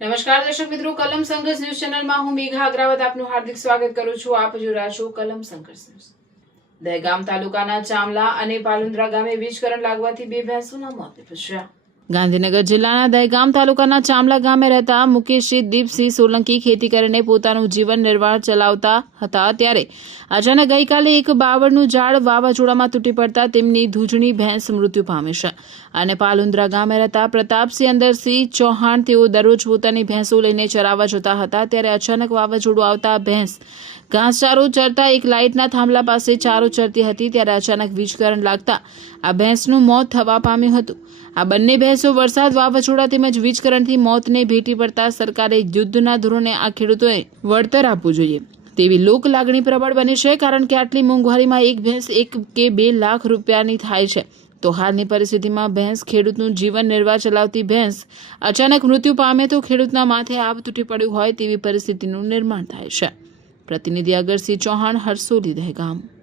નમસ્કાર દર્શક મિત્રો, કલમ સંઘર્ષ ન્યૂઝ ચેનલમાં હું મેઘા અગ્રવાલ આપનું હાર્દિક સ્વાગત કરું છું. આપ જોઈ રહ્યા છો કલમ સંઘર્ષ ન્યૂઝ. દહેગામ તાલુકાના ચામલા અને પાલુંદ્રા ગામે વીજ કરંટ લાગવાથી બે ભેંસોના મોત નિપજ્યા. ગાંધીનગર જિલ્લાના દહેગામ તાલુકાના ચામલા ગામે રહેતા મુકેશજી દીપસિંહ સોલંકી ખેતી કરીને પોતાનું જીવન નિર્વાહ ચલાવતા હતા, ત્યારે અચાનક ગઈકાલે એક બાવળનું ઝાડ વાવાઝોડામાં તૂટી પડતા તેમની ધૂજણી ભેંસ મૃત્યુ પામી છે. અને પાલુંદ્રા ગામે રહેતા પ્રતાપસિંહ અંદરસિંહ ચૌહાણ, તેઓ દરરોજ પોતાની ભેંસો લઈને ચરાવવા જતા હતા, ત્યારે અચાનક વાવાઝોડું આવતા ભેંસ ઘાસચારો ચરતા એક લાઇટના થાંભલા પાસે ચારો ચરતી હતી, ત્યારે અચાનક વીજ કરંટ લાગતા આ ભેંસનું મોત થવા પામ્યું હતું. આ બંને ભેંસો વરસાદ, વાવાઝોડા તેમજ વીજ કરંટથી મોતને ભેટી પડતા સરકારે યુદ્ધના ધોરણે આ ખેડૂતોએ વળતર આપવું જોઈએ તેવી લોક લાગણી પ્રબળ બની છે, કારણ કે આટલી મોંઘવારીમાં એક ભેંસ 1 કે 2 લાખ રૂપિયાની થાય છે. તો હાલની પરિસ્થિતિમાં ભેંસ ખેડૂતનું જીવન નિર્વાહ ચલાવતી ભેંસ અચાનક મૃત્યુ પામે તો ખેડૂતના માથે આભ તૂટી પડ્યું હોય તેવી પરિસ્થિતિનું નિર્માણ થાય છે. પ્રતિનિધિ અગરસિંહ ચૌહાણ, હરસોલી, દહેગામ.